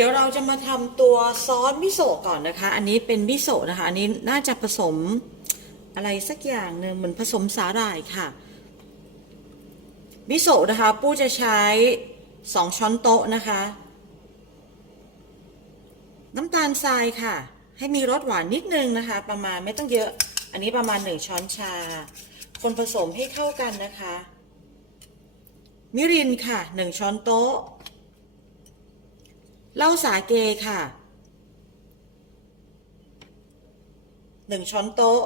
ดี๋ยวเราจะมาทำตัวซอสมิโซะก่อนนะคะ อันนี้เป็นมิโซะนะคะ อันนี้น่าจะผสมอะไรสักอย่างหนึ่งเหมือนผสมสาหร่ายค่ะ มิโซะนะคะ ปู้จะใช้สองช้อนโต๊ะนะคะ น้ำตาลทรายค่ะ ให้มีรสหวานนิดนึงนะคะ ประมาณไม่ต้องเยอะ อันนี้ประมาณหนึ่งช้อนชา คนผสมให้เข้ากันนะคะ มิรินค่ะหนึ่งช้อนโต๊ะ เหล้าสาเกค่ะหนึ่งช้อนโต๊ะ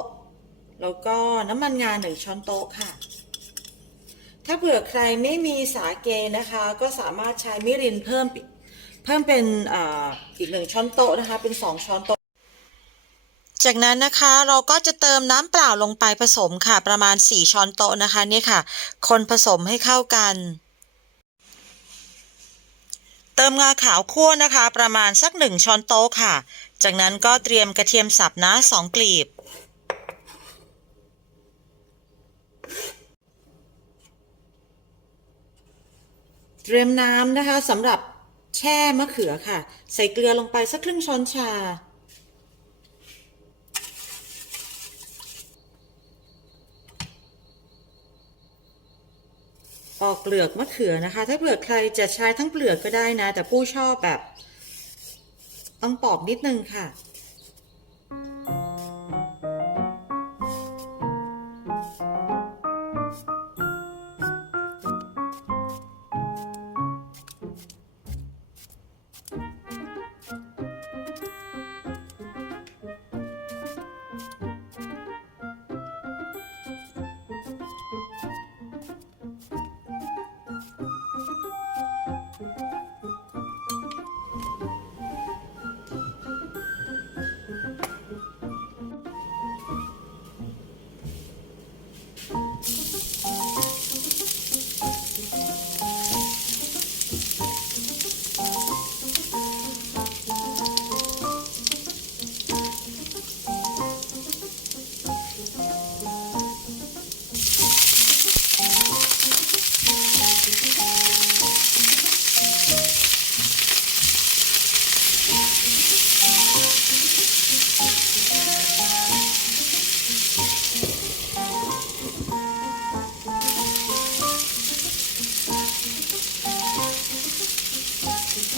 แล้วก็น้ำมันงาหนึ่งช้อนโต๊ะค่ะ ถ้าเผื่อใครไม่มีสาเกนะคะ ก็สามารถใช้มิรินเพิ่มเพิ่มเป็นออีกหนึ่งช้อนโต๊ะนะคะ เป็นสองช้อนโต๊ะ จากนั้นนะคะเราก็จะเติมน้ำเปล่าลงไปผสมค่ะ ประมาณ 4 ช้อนโต๊ะนะคะนี่ค่ะ คนผสมให้เข้ากัน ติมงาขาวคั่วนะคะ ประมาณสักหนึ่งช้อนโต๊ะค่ะ จากนั้นก็เตรียมกระเทียมสับนะสองกลีบ เตรียมน้ำนะคะสำหรับแช่มะเขือค่ะ ใส่เกลือลงไปสักครึ่งช้อนชา ปอกเปลือกมะเขือนะคะ ถ้าเปลือกใครจะใช้ทั้งเปลือกก็ได้นะ แต่ผู้ชอบแบบต้องปอกนิดนึงค่ะ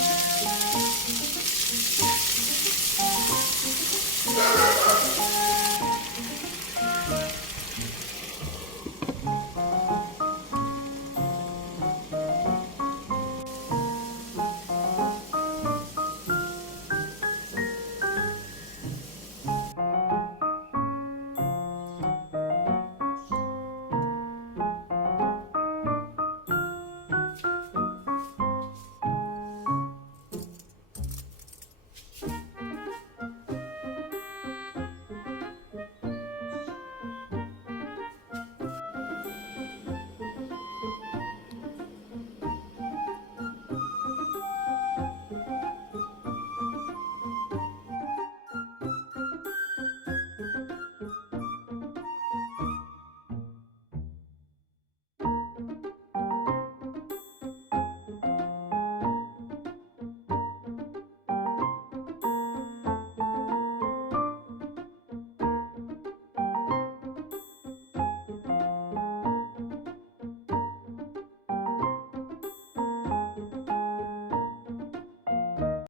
Música